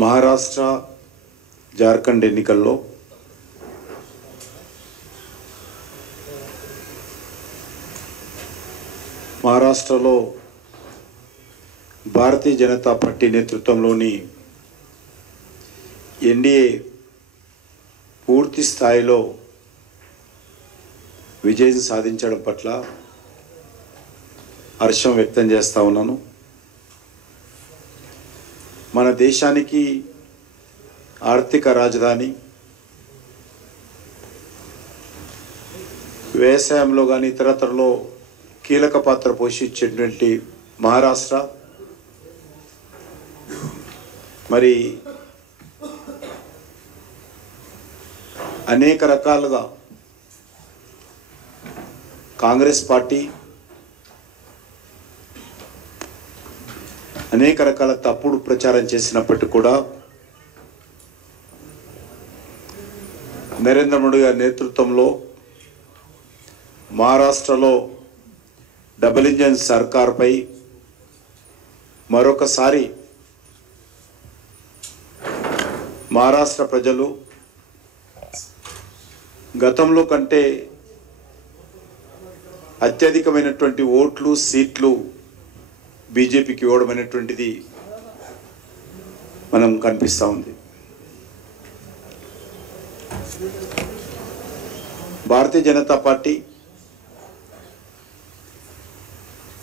మహారాష్ట్ర జార్ఖండ్ ఎన్నికల్లో మహారాష్ట్రలో భారతీయ జనతా పార్టీ నేతృత్వంలోని ఎన్డీఏ పూర్తి స్థాయిలో విజయం సాధించడం పట్ల హర్షం వ్యక్తం చేస్తా ఉన్నాను. మన దేశానికి ఆర్థిక రాజధాని, వ్యవసాయంలో కానీ ఇతరత్రలో కీలక పాత్ర పోషించేటువంటి మహారాష్ట్ర మరి అనేక రకాలుగా కాంగ్రెస్ పార్టీ అనేక రకాల తప్పుడు ప్రచారం చేసినప్పటికీ కూడా నరేంద్ర మోడీ గారి నేతృత్వంలో మహారాష్ట్రలో డబుల్ ఇంజన్ సర్కార్పై మరొకసారి మహారాష్ట్ర ప్రజలు గతంలో కంటే అత్యధికమైనటువంటి ఓట్లు సీట్లు బీజేపీకి ఇవ్వడం అనేటువంటిది మనం కనిపిస్తూ ఉంది. భారతీయ జనతా పార్టీ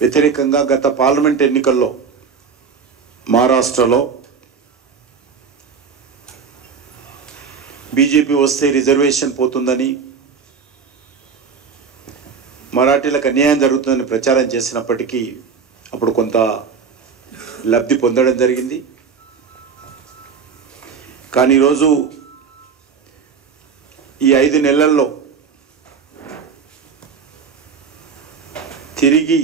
వ్యతిరేకంగా గత పార్లమెంట్ ఎన్నికల్లో మహారాష్ట్రలో బీజేపీ వస్తే రిజర్వేషన్ పోతుందని, మరాఠీలకు అన్యాయం జరుగుతుందని ప్రచారం చేసినప్పటికీ అప్పుడు కొంత లబ్ధి పొందడం జరిగింది. కానీ ఈరోజు ఈ 5 నెలల్లో తిరిగి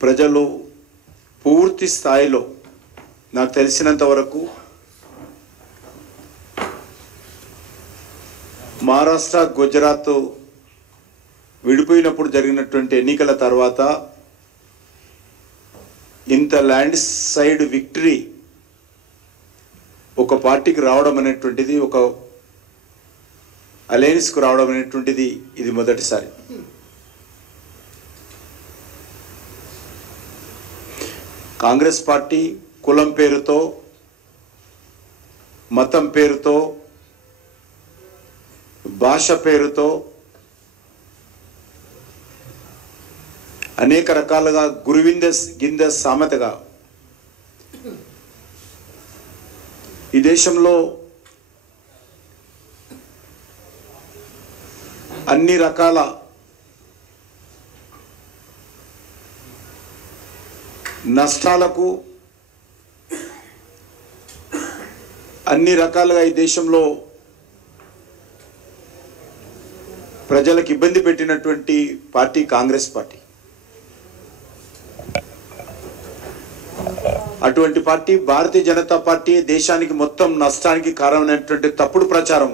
ప్రజలు పూర్తి స్థాయిలో, నాకు తెలిసినంత వరకు మహారాష్ట్ర గుజరాత్ విడిపోయినప్పుడు జరిగినటువంటి ఎన్నికల తర్వాత ఇంత ల్యాండ్ సైడ్ విక్టరీ ఒక పార్టీకి రావడం అనేటువంటిది, ఒక అలయన్స్కు రావడం అనేటువంటిది ఇది మొదటిసారి. కాంగ్రెస్ పార్టీ కులం పేరుతో, మతం పేరుతో, భాష పేరుతో అనేక రకాలుగా గురువిందస్ గిందస్ సామెతగా ఈ దేశంలో అన్ని రకాల నష్టాలకు, అన్ని రకాలుగా ఈ దేశంలో ప్రజలకు ఇబ్బంది పెట్టినటువంటి పార్టీ కాంగ్రెస్ పార్టీ. అటువంటి పార్టీ భారతీయ జనతా పార్టీ దేశానికి మొత్తం నష్టానికి కారణమైనటువంటి తప్పుడు ప్రచారం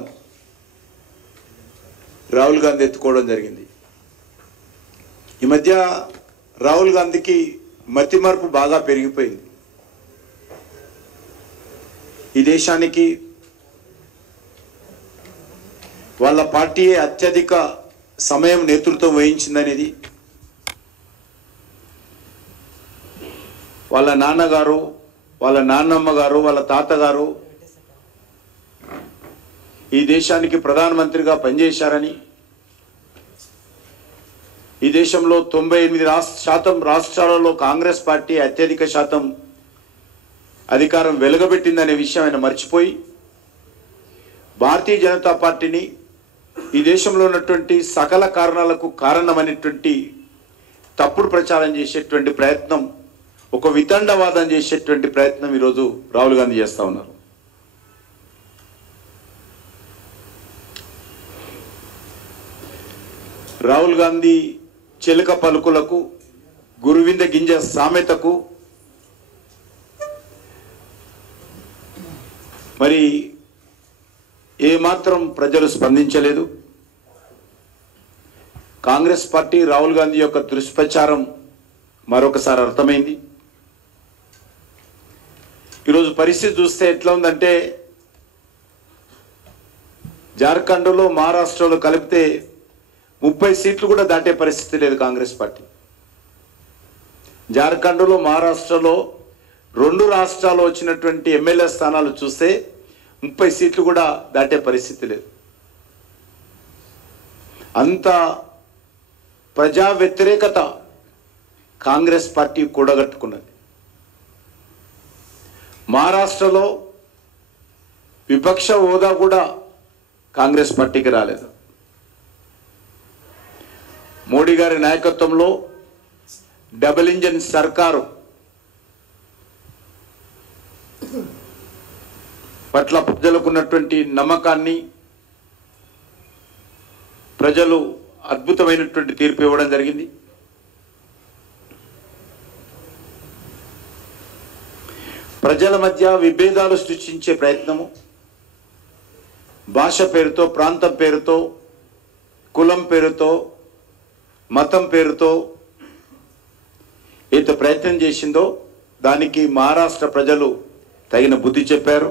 రాహుల్ గాంధీ ఎత్తుకోవడం జరిగింది. ఈ మధ్య రాహుల్ గాంధీకి మతిమరుపు బాగా పెరిగిపోయింది. ఈ దేశానికి వాళ్ళ పార్టీ అత్యధిక సమయం నేతృత్వం వహించిందనేది, వాళ్ళ నాన్నగారు, వాళ్ళ నాన్నమ్మ గారు, వాళ్ళ తాతగారు ఈ దేశానికి ప్రధానమంత్రిగా పనిచేశారని, ఈ దేశంలో 98% రాష్ట్రాలలో కాంగ్రెస్ పార్టీ అత్యధిక శాతం అధికారం వెలగబెట్టిందనే విషయం ఆయన మర్చిపోయి భారతీయ జనతా పార్టీని ఈ దేశంలో ఉన్నటువంటి సకల కారణాలకు కారణమైనటువంటి తప్పుడు ప్రచారం చేసేటువంటి ప్రయత్నం, ఒక వితండవాదం చేసేటువంటి ప్రయత్నం ఈరోజు రాహుల్ గాంధీ చేస్తూ ఉన్నారు. రాహుల్ గాంధీ చిలక పలుకులకు, గురువింద గింజ సామెతకు మరి ఏమాత్రం ప్రజలు స్పందించలేదు. కాంగ్రెస్ పార్టీ రాహుల్ గాంధీ యొక్క దుష్ప్రచారం మరొకసారి అర్థమైంది. ఈరోజు పరిస్థితి చూస్తే ఎట్లా ఉందంటే జార్ఖండ్లో మహారాష్ట్రలో కలిపితే 30 సీట్లు కూడా దాటే పరిస్థితి లేదు కాంగ్రెస్ పార్టీ. జార్ఖండ్లో మహారాష్ట్రలో 2 రాష్ట్రాల్లో వచ్చినటువంటి ఎమ్మెల్యే స్థానాలు చూస్తే 30 సీట్లు కూడా దాటే పరిస్థితి లేదు. అంత ప్రజా వ్యతిరేకత కాంగ్రెస్ పార్టీ కూడగట్టుకున్నది. మహారాష్ట్రలో విపక్ష హోదా కూడా కాంగ్రెస్ పార్టీకి రాలేదు. మోడీ గారి నాయకత్వంలో డబుల్ ఇంజిన్ సర్కారు పట్ల ప్రజలకు ఉన్నటువంటి నమ్మకాన్ని ప్రజలు అద్భుతమైనటువంటి తీర్పు ఇవ్వడం జరిగింది. ప్రజల మధ్య విభేదాలు సృష్టించే ప్రయత్నము, భాష పేరుతో, ప్రాంతం పేరుతో, కులం పేరుతో, మతం పేరుతో ఏదో ప్రయత్నం చేసిందో దానికి మహారాష్ట్ర ప్రజలు తగిన బుద్ధి చెప్పారు.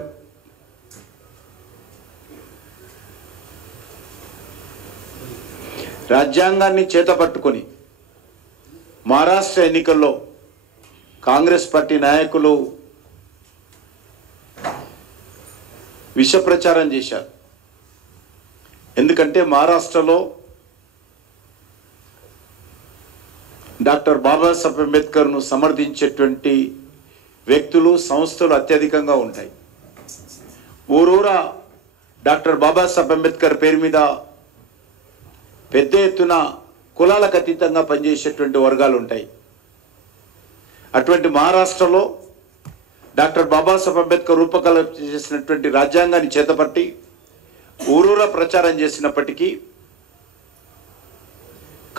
రాజ్యాంగాన్ని చేతపట్టుకొని మహారాష్ట్ర ఎన్నికల్లో కాంగ్రెస్ పార్టీ నాయకులు విష ప్రచారం చేశారు. ఎందుకంటే మహారాష్ట్రలో డాక్టర్ బాబాసాహెబ్ అంబేద్కర్ను సమర్థించేటువంటి వ్యక్తులు, సంస్థలు అత్యధికంగా ఉంటాయి. ఊరూరా డాక్టర్ బాబాసాహెబ్ అంబేద్కర్ పేరు మీద పెద్ద ఎత్తున కులాలకు అతీతంగా పనిచేసేటువంటి వర్గాలు ఉంటాయి. అటువంటి మహారాష్ట్రలో డాక్టర్ బాబాసాహెబ్ అంబేద్కర్ రూపకల్పన చేసినటువంటి రాజ్యాంగాన్ని చేతపట్టి ఊరూరా ప్రచారం చేసినప్పటికీ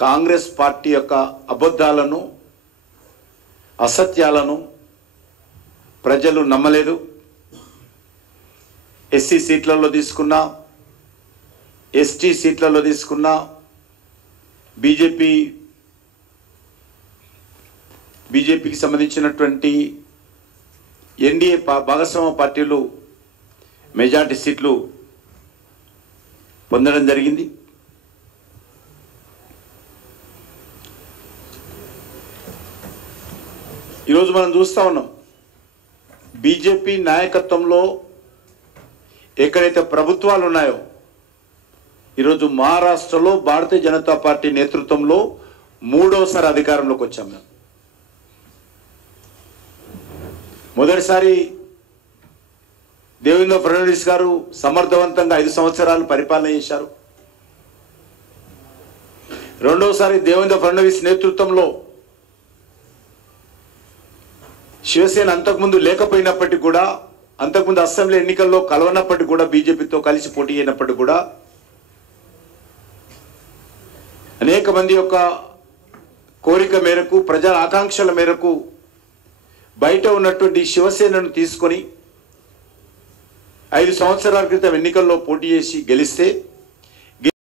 కాంగ్రెస్ పార్టీ యొక్క అబద్ధాలను, అసత్యాలను ప్రజలు నమ్మలేదు. ఎస్సీ సీట్లలో తీసుకున్నా, ఎస్టీ సీట్లలో తీసుకున్నా, బీజేపీకి సంబంధించినటువంటి ఎన్డీఏ భాగస్వామ్య పార్టీలు మెజార్టీ సీట్లు పొందడం జరిగింది. ఈరోజు మనం చూస్తూ ఉన్నాం, బీజేపీ నాయకత్వంలో ఎక్కడైతే ప్రభుత్వాలు ఉన్నాయో, ఈరోజు మహారాష్ట్రలో భారతీయ జనతా పార్టీ నేతృత్వంలో 3వసారి అధికారంలోకి వచ్చాం. మేము మొదటిసారి దేవేంద్ర ఫడ్నవీస్ గారు సమర్థవంతంగా 5 సంవత్సరాలు పరిపాలన చేశారు. రెండవసారి దేవేంద్ర ఫడ్నవీస్ నేతృత్వంలో శివసేన అంతకుముందు లేకపోయినప్పటికీ కూడా, అంతకుముందు అసెంబ్లీ ఎన్నికల్లో కలవనప్పటికీ కూడా, బీజేపీతో కలిసి పోటీ అయినప్పటికీ కూడా అనేక మంది యొక్క కోరిక మేరకు, ప్రజల ఆకాంక్షల మేరకు బయట ఉన్నటువంటి శివసేనను తీసుకొని 5 సంవత్సరాల క్రితం ఎన్నికల్లో పోటీ చేసి గెలిస్తే